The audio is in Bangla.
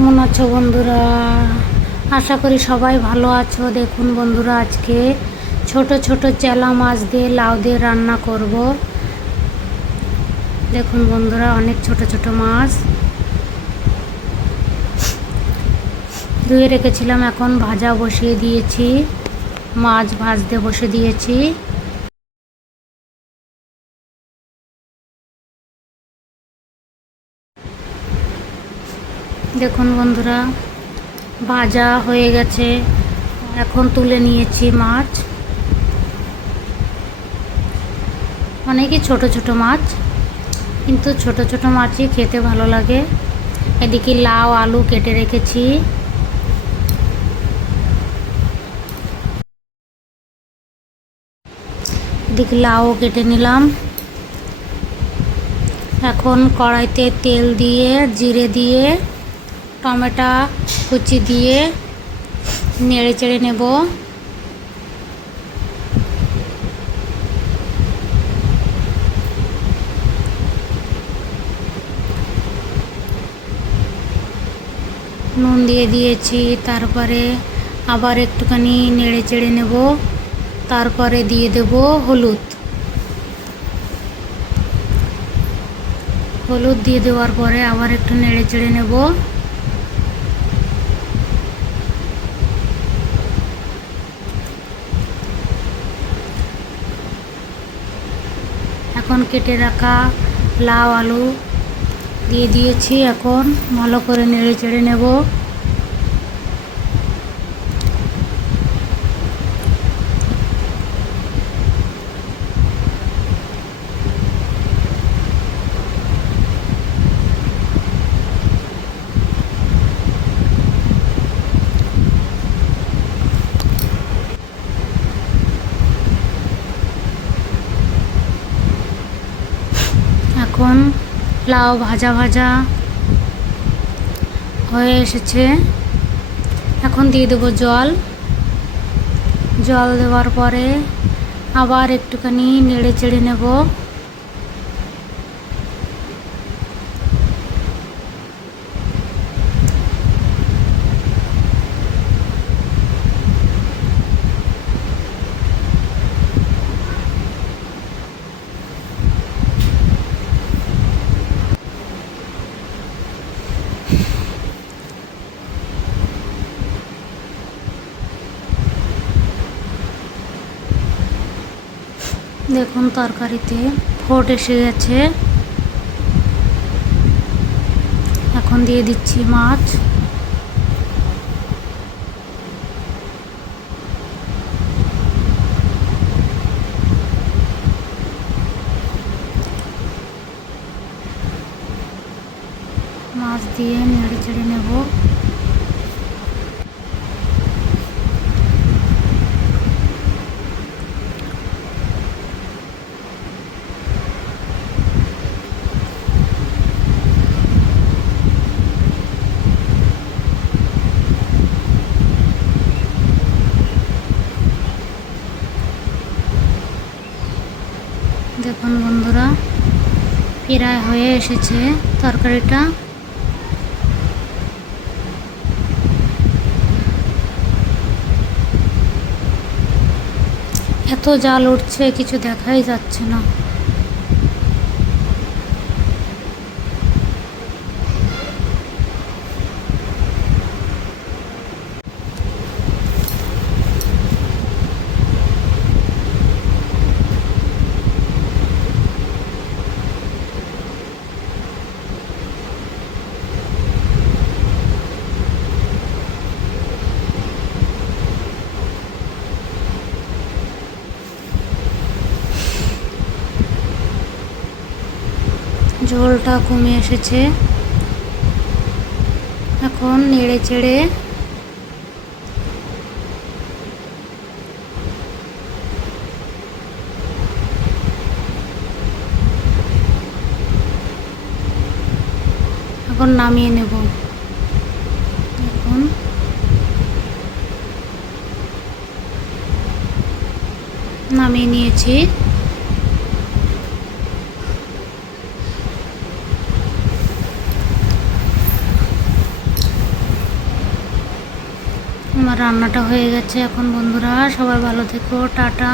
কেমন আছো বন্ধুরা? আশা করি সবাই ভালো আছো। দেখুন বন্ধুরা, আজকে ছোট ছোট চেলা মাছ দিয়ে লাউ দিয়ে রান্না করব। দেখুন বন্ধুরা, অনেক ছোট ছোট মাছ ধুয়ে রেখেছিলাম, এখন ভাজা বসিয়ে দিয়েছি। মাছ ভাজতে বসে দিয়েছি। দেখুন বন্ধুরা, ভাজা হয়ে গেছে, এখন তুলে নিয়েছি মাছ। অনেকই ছোট ছোট মাছ, কিন্তু ছোট ছোট মাছই খেতে ভালো লাগে। এদিকে লাউ আলু কেটে রেখেছি। এদিকে লাউ কেটে নিলাম। এখন কড়াইতে তেল দিয়ে জিরে দিয়ে টমেটো কুচি দিয়ে নেড়ে চেড়ে নেব। নুন দিয়ে দিয়েছি, তারপরে আবার একটুখানি নেড়ে চেড়ে নেব। তারপরে দিয়ে দেব হলুদ। হলুদ দিয়ে দেওয়ার পরে আবার একটু নেড়ে চেড়ে নেব। এখন কেটে রাখা লাউ আলু দিয়ে দিয়েছি, এখন ভালো করে নেড়ে চেড়ে নেব। এখন লাউ ভাজা ভাজা হয়ে এসেছে। এখন দিয়ে দেবো জল। জল দেওয়ার পরে আবার একটুখানি নেড়ে চেড়ে নেব। দেখুন তরকারিতে ফোট এসে গেছে। এখন দিয়ে দিচ্ছি মাছ। মাছ দিয়ে নেড়ে চেড়ে নেব। দেখুন বন্ধুরা, প্রায় হয়ে এসেছে তরকারিটা। এত জাল উঠছে, কিছু দেখাই যাচ্ছে না। ঝোলটা কমে এসেছে। এখন নেড়ে চেড়ে এখন নামিয়ে নেব। এখন নামিয়ে নিয়েছি। আমার রান্নাটা হয়ে গেছে এখন বন্ধুরা, সবাই ভালো থেকো, টাটা।